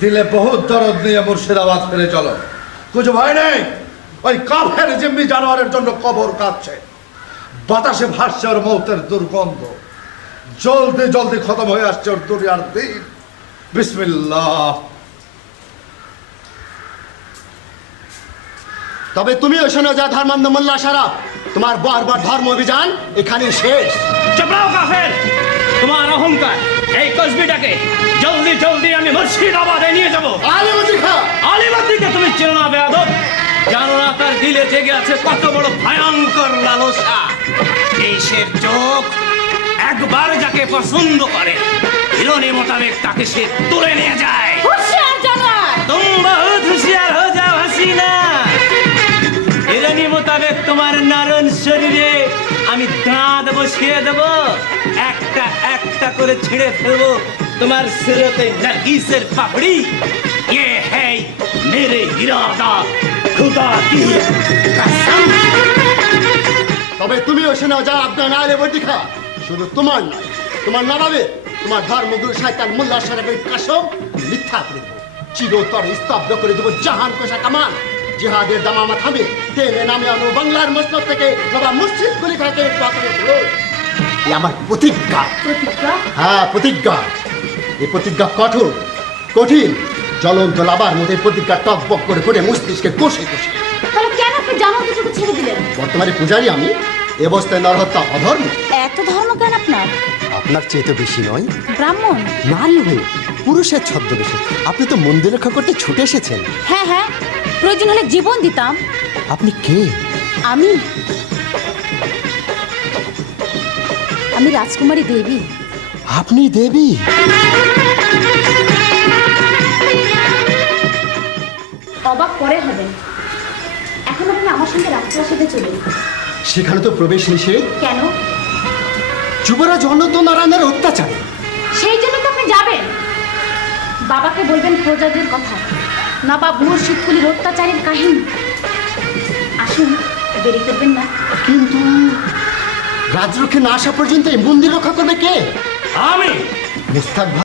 दिले बहुत दरद नहीं मुर्शिदाबाद फिर चलो। कुछ भाई नहीं। ওই কাফের জিম্মি জানোয়ারের জন্য কবর কাঁদছে বাতাসে ভাসছে ওর মৌতের দুর্গন্ধ। জলদি জলদি খতম হয়ে আসছে ওর দুনিয়ার দিন। বিসমিল্লাহ। তবে তুমিও শোনো যা ধর্মান্ধ মোল্লা সারা, তোমার বারবার ধর্ম অভিযান এখানে শেষ। চপড়াও কাফের, তোমার অহংকার, এই কসবিটাকে জলদি জলদি আমি মুর্শিদাবাদে নিয়ে যাব। আছে কত বড় ভয়ঙ্কর লালসা। দেশের চোখ একবার যাকে পছন্দ করে হিরণে মোতাবেক তাকে সে তুলে নিয়ে যায়। তুম বহুত হুশিয়ার হয়ে যাও হাসিনা। হিরণি মোতাবেক তোমার নারণ শরীরে আমি দাঁত বসিয়ে দেব একটা একটা করে ছিঁড়ে ফেলব। তোমার সিরতে নার্গিসের পাপড়ি। ये है मेरे इरादा खुदा की कसम তবে তুমিও শোনো যা আপনার আলিমতি খা শুধু তোমার নয় তোমার নারাবে তোমার ধর্মগুরু শয়তান মোল্লা সাহেবের কাসম মিথ্যা করে দেবো চিরতর স্তব্ধ করে দেবো জাহান কোষা কামান জিহাদের দামামা থামে টেনে নামে আনো বাংলার মসনদ থেকে বাবা মুর্শিদ গুলি খাকে পাথরে ধরো। এই আমার প্রতিজ্ঞা প্রতিজ্ঞা হ্যাঁ প্রতিজ্ঞা এই প্রতিজ্ঞা কঠোর কঠিন জ্বলন্ত লাবার মধ্যে প্রতিজ্ঞা টক বক করে করে মস্তিষ্কে কষে কষে। তাহলে কেন আপনি জানোয়ার দুটোকে ছেড়ে দিলেন? বর্তমানে পূজারি আমি। এ অবস্থায় নরহত্যা অধর্ম। এত ধর্ম কেন আপনার? আপনার চেয়ে তো বেশি নয়। ব্রাহ্মণ? নারী হয়ে পুরুষের ছদ্মবেশে। আপনি তো মন্দির রক্ষা করতে ছুটে এসেছেন। হ্যাঁ হ্যাঁ। প্রয়োজন হলে জীবন দিতাম। আপনি কে? আমি। আমি রাজকুমারী দেবী। আপনি দেবী? অবাক পরে হবেন এখন আপনি আমার সঙ্গে রাজপ্রাসাদে চলুন। সেখানে তো প্রবেশ নিষেধ। কেন? যুবরাজ অনন্ত নারায়ণের অত্যাচার। সেই জন্য তো আপনি যাবেন। বাবাকে বলবেন প্রজাদের কথা। নবাব মুর্শিদ কুলির অত্যাচারের কাহিনী। আসুন দেরি করবেন না। কিন্তু রাজরক্ষে না আসা পর্যন্ত এই মন্দির রক্ষা করবে কে? আমি। মুস্তাক